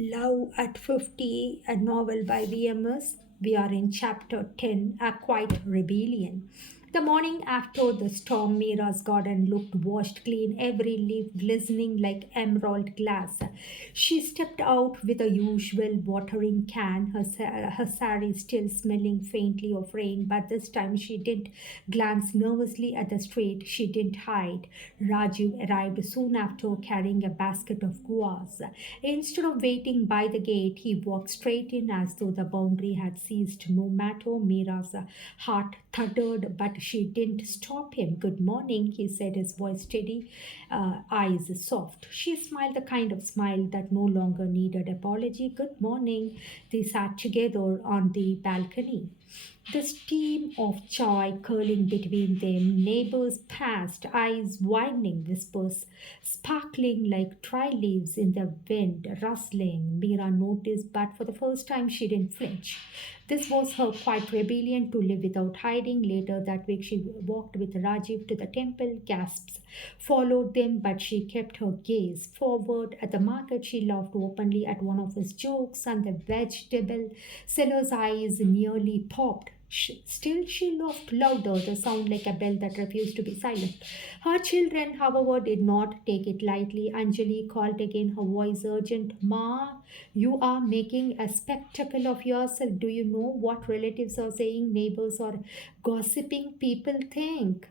Love at 50, a novel by VMS. We are in chapter 10, A Quiet Rebellion. The morning after the storm, Mira's garden looked washed clean, every leaf glistening like emerald glass. She stepped out with a usual watering can, her sari still smelling faintly of rain, but this time she didn't glance nervously at the street. She didn't hide. Rajiv arrived soon after carrying a basket of guavas. Instead of waiting by the gate, he walked straight in as though the boundary had ceased. No matter, Mira's heart thundered, but she didn't stop him. Good morning, he said, his voice steady, eyes soft. She smiled the kind of smile that no longer needed apology. Good morning. They sat together on the balcony. The steam of joy curling between them, neighbors passed, eyes widening, whispers sparkling like dry leaves in the wind, rustling. Mira noticed, but for the first time she didn't flinch. This was her quiet rebellion to live without hiding. Later that week, she walked with Rajiv to the temple. Gasps followed them, but she kept her gaze forward. At the market, she laughed openly at one of his jokes, and the vegetable seller's eyes nearly popped. Still, she laughed louder, the sound like a bell that refused to be silent. Her children, however, did not take it lightly. Anjali called again, her voice urgent. Ma, you are making a spectacle of yourself. Do you know what relatives are saying? Neighbors are gossiping. People think.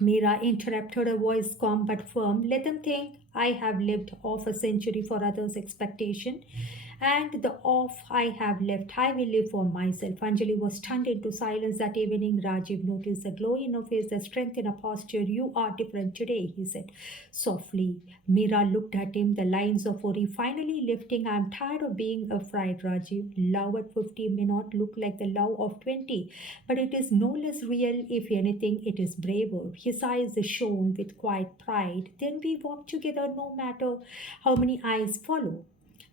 Mira interrupted, her voice calm but firm. Let them think I have lived off a century for others' expectation, and the off I have left, I will live for myself. Anjali was stunned into silence that evening. Rajiv noticed the glow in her face, the strength in her posture. You are different today, he said softly. Mira looked at him, the lines of worry finally lifting. I am tired of being afraid, Rajiv. Love at 50 may not look like the love of 20, but it is no less real. If anything, it is braver. His eyes shone with quiet pride. Then we walked together no matter how many eyes follow.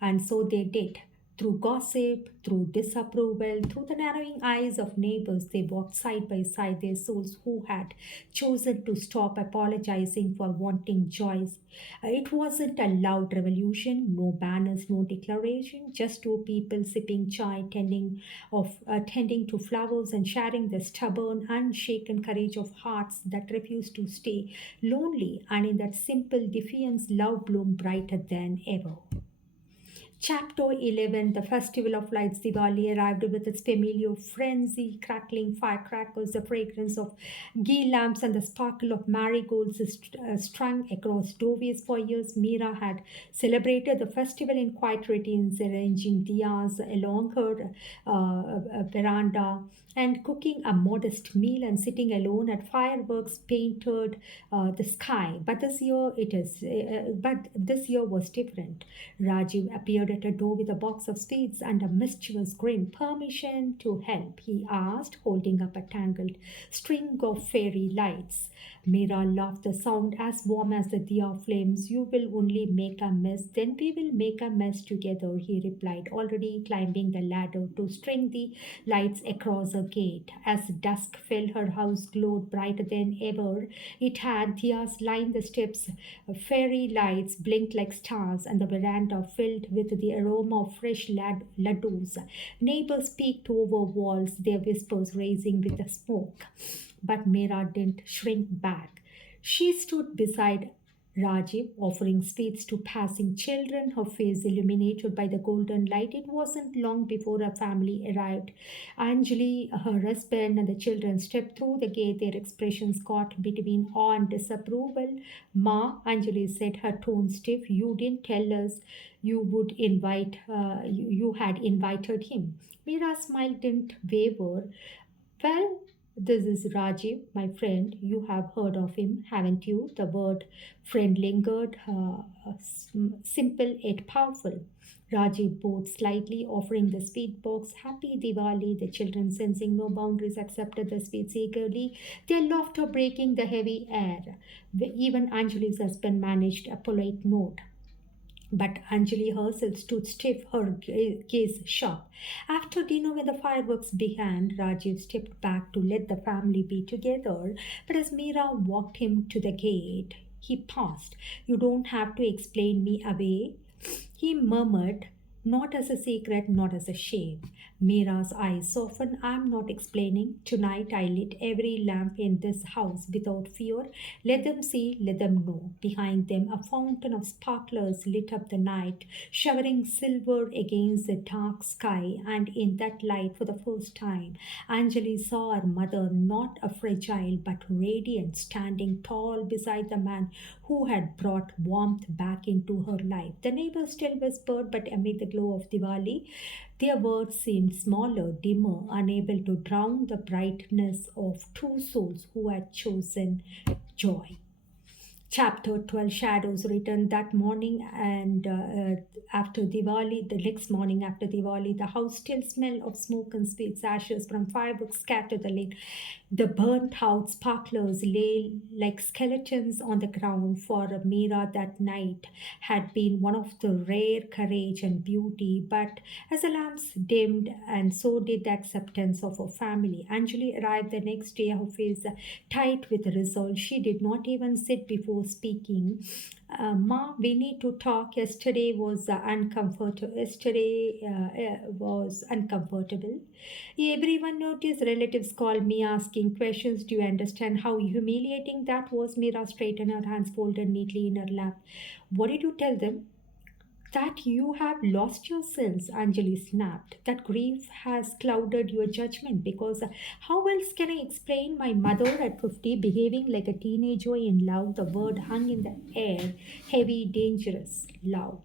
And so they did. Through gossip, through disapproval, through the narrowing eyes of neighbors, they walked side by side, their souls who had chosen to stop apologizing for wanting joys. It wasn't a loud revolution, no banners, no declaration, just two people sipping chai, tending to flowers and sharing the stubborn, unshaken courage of hearts that refused to stay lonely. And in that simple defiance, love bloomed brighter than ever. Chapter 11, The Festival of Lights. Diwali arrived with its familiar frenzy, crackling firecrackers, the fragrance of ghee lamps, and the sparkle of marigolds strung across doorways. For years, Meera had celebrated the festival in quiet routines, arranging diyas along her veranda and cooking a modest meal and sitting alone at fireworks painted the sky. But this year was different. Rajiv appeared at a door with a box of sweets and a mischievous grin. Permission to help, he asked, holding up a tangled string of fairy lights. Meera laughed, the sound as warm as the diya flames. You will only make a mess, then we will make a mess together, he replied, already climbing the ladder to string the lights across a gate. As dusk fell, her house glowed brighter than ever. It had diyas line the steps, fairy lights blinked like stars, and the veranda filled with the aroma of fresh laddus. Neighbors peeked over walls, their whispers raising with the smoke. But Meera didn't shrink back. She stood beside Rajiv, offering sweets to passing children, her face illuminated by the golden light. It wasn't long before her family arrived. Anjali, her husband, and the children stepped through the gate, their expressions caught between awe and disapproval. Ma, Anjali said, her tone stiff, you didn't tell us you had invited him. Meera's smile didn't waver. Well, this is Rajiv, my friend. You have heard of him, haven't you? The word friend lingered, simple yet powerful. Rajiv bowed slightly, offering the sweet box. Happy Diwali. The children, sensing no boundaries, accepted the sweets eagerly, their laughter breaking the heavy air. Even Anjali's husband managed a polite note. But Anjali herself stood stiff, her gaze sharp. After dinner, when the fireworks began, Rajiv stepped back to let the family be together. But as Meera walked him to the gate, he paused. You don't have to explain me away. He murmured, not as a secret, not as a shame. Mira's eyes softened. I'm not explaining. Tonight I lit every lamp in this house without fear. Let them see, let them know. Behind them, a fountain of sparklers lit up the night, showering silver against the dark sky. And in that light, for the first time, Anjali saw her mother, not a fragile but radiant, standing tall beside the man who had brought warmth back into her life. The neighbors still whispered, but amid the glow of Diwali, their words seemed smaller, dimmer, unable to drown the brightness of two souls who had chosen joy. Chapter 12, Shadows returned that morning, and after Diwali, the next morning after Diwali, the house still smelled of smoke and sweet ashes from fireworks scattered the lane. The burnt out sparklers lay like skeletons on the ground. For Meera, that night had been one of the rare courage and beauty, but as the lamps dimmed, and so did the acceptance of her family. Anjali arrived the next day, her face tight with resolve. She did not even sit before speaking. Ma, we need to talk. Yesterday was uncomfortable. Yesterday was uncomfortable. Everyone noticed. Relatives called me asking questions. Do you understand how humiliating that was? Mira straightened her hands folded neatly in her lap. What did you tell them? That you have lost your sense, Anjali snapped. That grief has clouded your judgment because how else can I explain my mother at 50 behaving like a teenager in love? The word hung in the air, heavy, dangerous, love.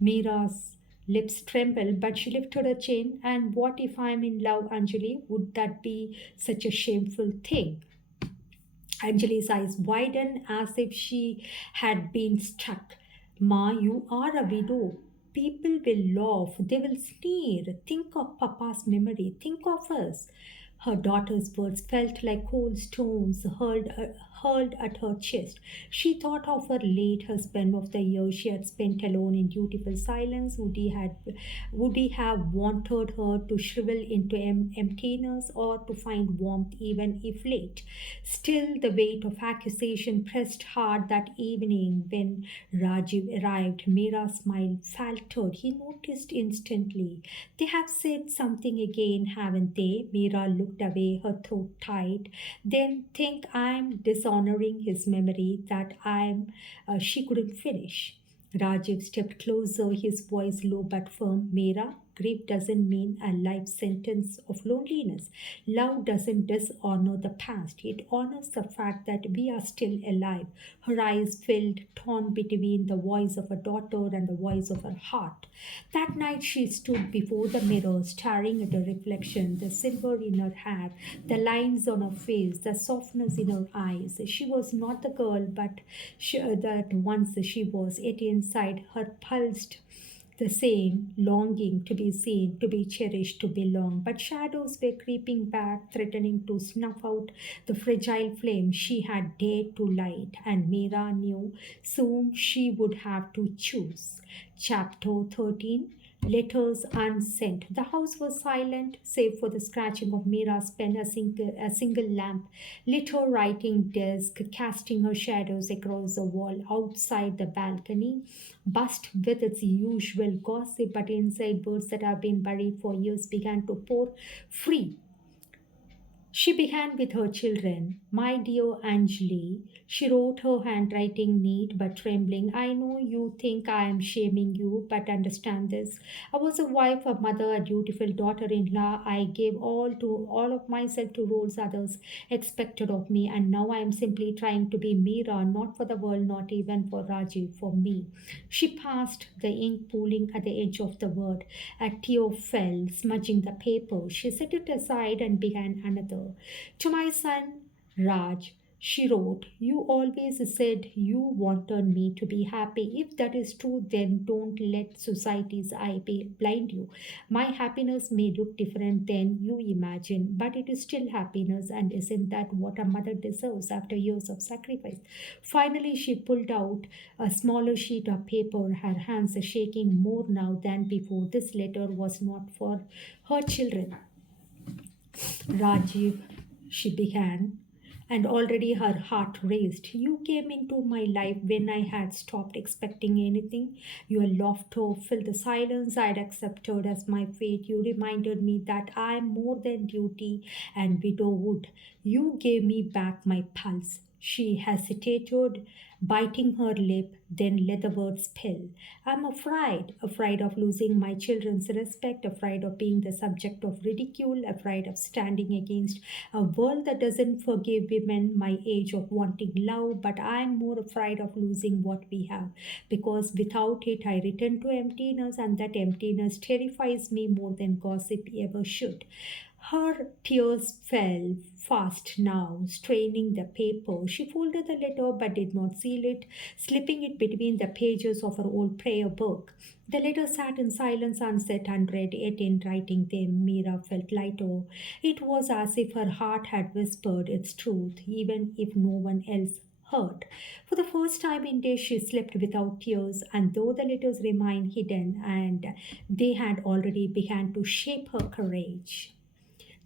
Mira's lips trembled, but she lifted her chin. And what if I'm in love, Anjali? Would that be such a shameful thing? Anjali's eyes widened as if she had been struck. Ma, you are a widow. People will laugh, they will sneer. Think of Papa's memory, think of us. Her daughter's words felt like cold stones hurled at her chest. She thought of her late husband, of the years she had spent alone in dutiful silence. Would he have wanted her to shrivel into emptiness or to find warmth even if late? Still, the weight of accusation pressed hard that evening when Rajiv arrived. Mira's smile faltered. He noticed instantly. They have said something again, haven't they? Mira looked away, her throat tight. Then think I'm dishonoring his memory, that she couldn't finish. Rajiv stepped closer, his voice low but firm. Mira, grief doesn't mean a life sentence of loneliness. Love doesn't dishonor the past, it honors the fact that we are still alive. Her eyes filled, torn between the voice of her daughter and the voice of her heart. That night she stood before the mirror, staring at her reflection, the silver in her hair, the lines on her face, the softness in her eyes. She was not the girl that once she was, yet inside her pulsed the same longing to be seen, to be cherished, to belong. But shadows were creeping back, threatening to snuff out the fragile flame she had dared to light, and Mira knew soon she would have to choose. Chapter 13, Letters unsent. The house was silent, save for the scratching of Mira's pen. A single lamp lit her writing desk, casting her shadows across the wall. Outside, the balcony buzzed with its usual gossip, but inside, birds that have been buried for years began to pour free. She began with her children. My dear Anjali, she wrote, her handwriting neat but trembling. I know you think I am shaming you, but understand this. I was a wife, a mother, a dutiful daughter-in-law. I gave all of myself to roles others expected of me, and now I am simply trying to be Meera, not for the world, not even for Rajiv, for me. She passed, the ink pooling at the edge of the word. A tear fell, smudging the paper. She set it aside and began another. To my son, Raj, she wrote, you always said you wanted me to be happy. If that is true, then don't let society's eye blind you. My happiness may look different than you imagine, but it is still happiness, and isn't that what a mother deserves after years of sacrifice? Finally, she pulled out a smaller sheet of paper, her hands shaking more now than before. This letter was not for her children. Rajiv, she began. and already her heart raced. You came into my life when I had stopped expecting anything. Your laughter filled the silence I'd accepted as my fate. You reminded me that I'm more than duty and widowhood. You gave me back my pulse. She hesitated, biting her lip, then let the words spill. I'm afraid of losing my children's respect, afraid of being the subject of ridicule, afraid of standing against a world that doesn't forgive women my age of wanting love, but I'm more afraid of losing what we have because without it I return to emptiness, and that emptiness terrifies me more than gossip ever should. Her tears fell fast now, straining the paper. She folded the letter but did not seal it, slipping it between the pages of her old prayer book. The letter sat in silence, unsaid, unread, yet in writing them, Mira felt lighter. It was as if her heart had whispered its truth, even if no one else heard. For the first time in days, she slept without tears, and though the letters remained hidden, and they had already begun to shape her courage.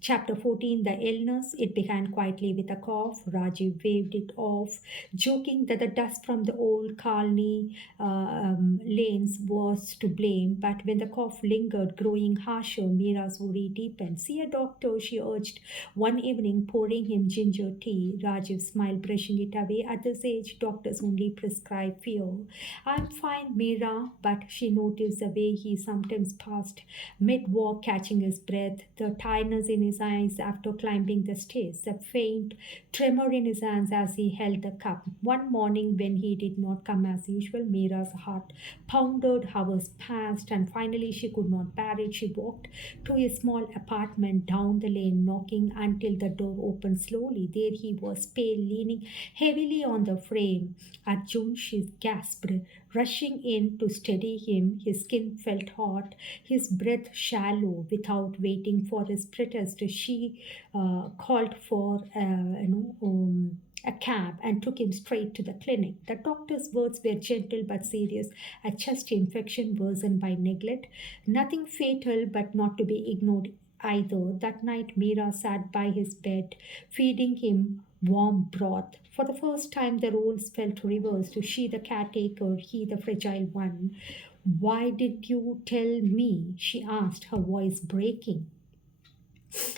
Chapter 14, The Illness. It began quietly with a cough. Rajiv waved it off, joking that the dust from the old colony lanes was to blame. But when the cough lingered, growing harsher, Mira's worry deepened. See a doctor, she urged one evening, pouring him ginger tea. Rajiv smiled, brushing it away. At this age, doctors only prescribe fear. I'm fine, Mira, but she noticed the way he sometimes passed mid walk, catching his breath, the tiredness in his eyes after climbing the stairs, the faint tremor in his hands as he held the cup. One morning, when he did not come as usual, Mira's heart pounded, hours passed, and finally she could not bear it. She walked to a small apartment down the lane, knocking until the door opened slowly. There he was, pale, leaning heavily on the frame. Arjun, she gasped, rushing in to steady him. His skin felt hot, his breath shallow. Without waiting for his protest, she called for a cab and took him straight to the clinic. The doctor's words were gentle but serious. A chest infection worsened by neglect. Nothing fatal, but not to be ignored either. That night, Mira sat by his bed, feeding him warm broth. For the first time, the roles felt reversed. She, the caretaker, he, the fragile one. Why did you tell me? She asked, her voice breaking.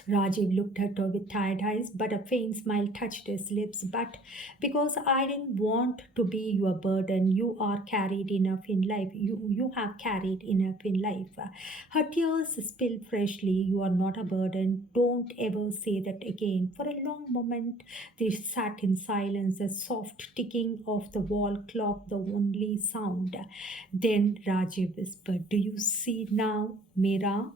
Rajiv looked at her with tired eyes, but a faint smile touched his lips. But because I didn't want to be your burden, you are carried enough in life. You have carried enough in life. Her tears spilled freshly. You are not a burden. Don't ever say that again. For a long moment, they sat in silence, a soft ticking of the wall clock, the only sound. Then Rajiv whispered, Do you see now, Mira?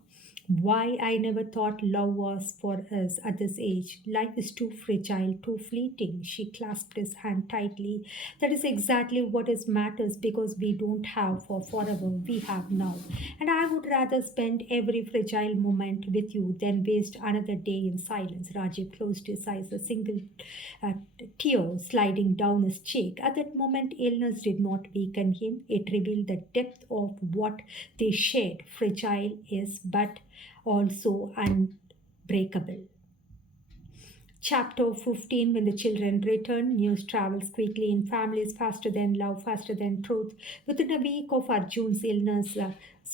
Why I never thought love was for us at this age. Life is too fragile, too fleeting. She clasped his hand tightly. That is exactly what is matters because we don't have for forever. We have now. And I would rather spend every fragile moment with you than waste another day in silence. Rajiv closed his eyes, a single uh, tear sliding down his cheek. At that moment, illness did not weaken him. It revealed the depth of what they shared. Fragile is, but also unbreakable. Chapter 15. When the children return, news travels quickly in families, faster than love, faster than truth. Within a week of Arjun's illness,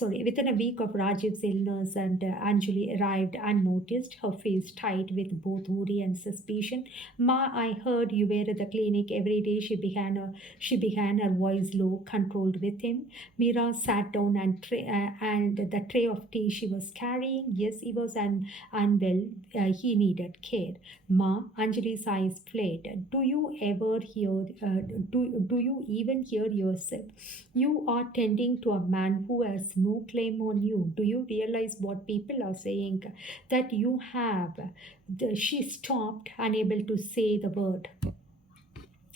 within a week of Rajiv's illness, and Anjali arrived unnoticed, her face tight with both worry and suspicion. Ma, I heard you were at the clinic every day. She began her voice low, controlled with him. Mira sat down and the tray of tea she was carrying. Yes, he was unwell. He needed care. Ma, Anjali's eyes flared. Do you ever hear? Do you even hear yourself? You are tending to a man who has no claim on you. Do you realize what people are saying that you have? She stopped, unable to say the word.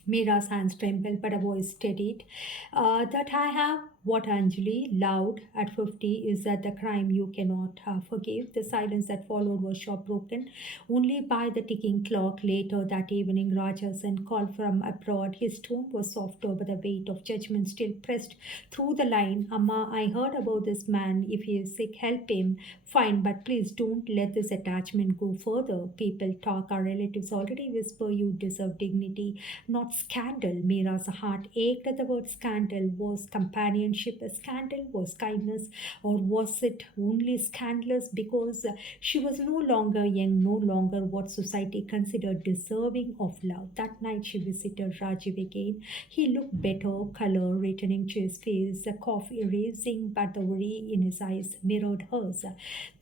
Mira's hands trembled, but a voice steadied. That I have What Anjali loud at 50 is that the crime you cannot forgive. The silence that followed was short broken only by the ticking clock. Later that evening, Rajasan called from abroad. His tone was softer, but the weight of judgment still pressed through the line. Amma, I heard about this man. If he is sick, help him. Fine, but please don't let this attachment go further. People talk, our relatives already whisper you deserve dignity, not scandal. Mira's heart ached at the word scandal. Was companionship a scandal? Was kindness? Or was it only scandalous because she was no longer young, no longer what society considered deserving of love? That night she visited Rajiv again. He looked better, color returning to his face, the cough erasing, but the worry in his eyes mirrored hers.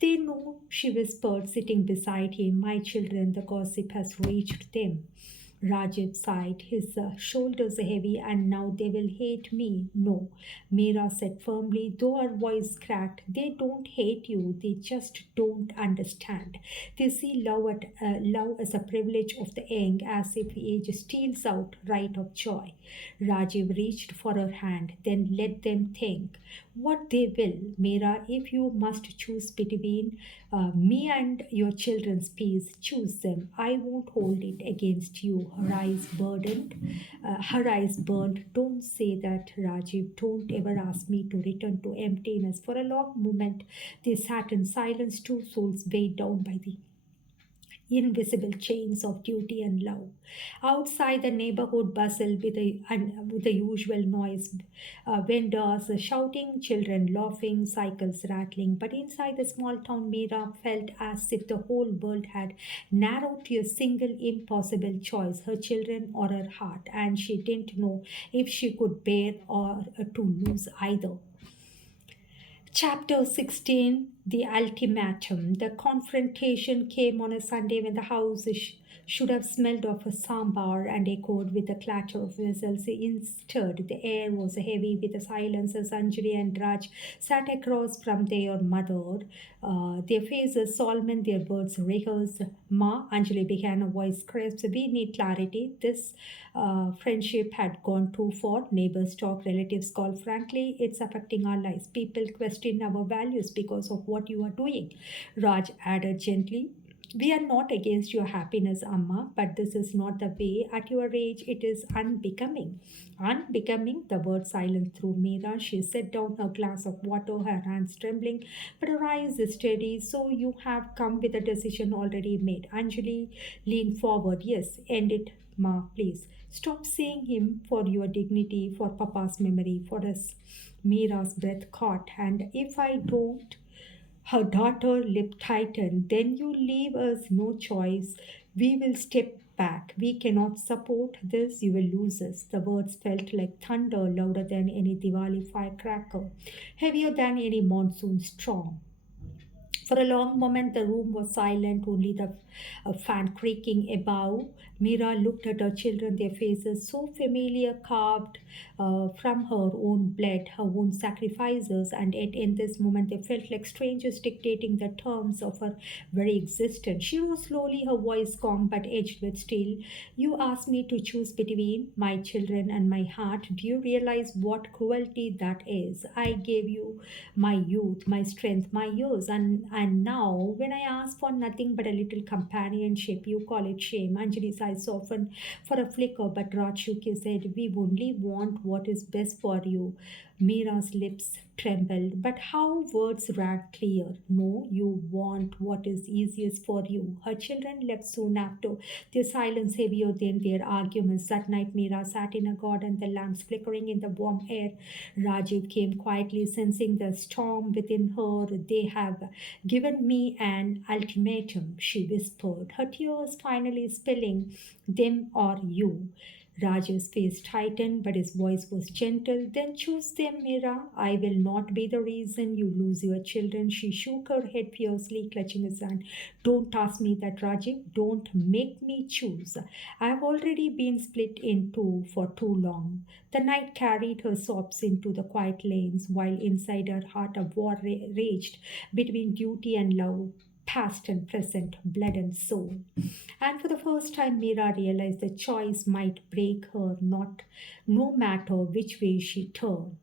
They know, she whispered, sitting beside him. My children, the gossip has reached them. Rajiv sighed, his shoulders heavy, and now they will hate me. No, Meera said firmly, though her voice cracked. They don't hate you, they just don't understand. They see love as a privilege of the young, as if age steals out right of joy. Rajiv reached for her hand, then let them think what they will. Meera, if you must choose between me and your children's peace, choose them. I won't hold it against you. Her eyes burned. Don't say that, Rajiv. Don't ever ask me to return to emptiness. For a long moment, they sat in silence, two souls weighed down by the invisible chains of duty and love. Outside, the neighborhood bustled with the usual noise, vendors shouting, children laughing, cycles rattling. But inside the small town, Meera felt as if the whole world had narrowed to a single impossible choice, her children or her heart, and she didn't know if she could bear or to lose either. Chapter 16, The Ultimatum. The confrontation came on a Sunday when the house should have smelled of a sambar and echoed with the clatter of vessels. Instead, the air was heavy with the silence as Anjali and Raj sat across from their mother, their faces solemn, their words rehearsed. Ma, Anjali began, a voice crisp. We need clarity. This friendship had gone too far. Neighbors talk, relatives call. Frankly, it's affecting our lives. People question our values because of what you are doing. Raj added gently, we are not against your happiness, Amma, but this is not the way. At your age, it is unbecoming. Unbecoming, the word silent through Meera. She set down her glass of water, her hands trembling, but her eyes steady. So you have come with a decision already made. Anjali leaned forward. Yes, end it, Ma, please. Stop seeing him for your dignity, for Papa's memory, for us. Meera's breath caught, and if I don't, her daughter lip tightened. Then you leave us no choice. We will step back. We cannot support this. You will lose us. The words felt like thunder, louder than any Diwali firecracker, heavier than any monsoon storm. For a long moment, the room was silent, only the fan creaking above. Mira looked at her children, their faces so familiar, carved from her own blood, her own sacrifices, and yet in this moment they felt like strangers dictating the terms of her very existence. She rose slowly, her voice calm but edged with steel. You asked me to choose between my children and my heart. Do you realize what cruelty that is? I gave you my youth, my strength, my years, and now when I ask for nothing but a little companionship, you call it shame. Anjali's eyes softened for a flicker, but Raj shook his head. We only want what is best for you. Mira's lips trembled, but how words rang clear. No, you want what is easiest for you. Her children left soon after, their silence heavier than their arguments. That night, Mira sat in a garden, the lamps flickering in the warm air. Rajiv came quietly, sensing the storm within her. They have given me an ultimatum, she whispered, her tears finally spilling. Them or you. Raj's face tightened, but his voice was gentle. Then choose them, Mira. I will not be the reason you lose your children. She shook her head fiercely, clutching his hand. Don't ask me that, Rajiv. Don't make me choose. I have already been split in two for too long. The night carried her sobs into the quiet lanes, while inside her heart a war raged between duty and love, past and present, blood and soul. And for the first time, Mira realized the choice might break her, not no matter which way she turned.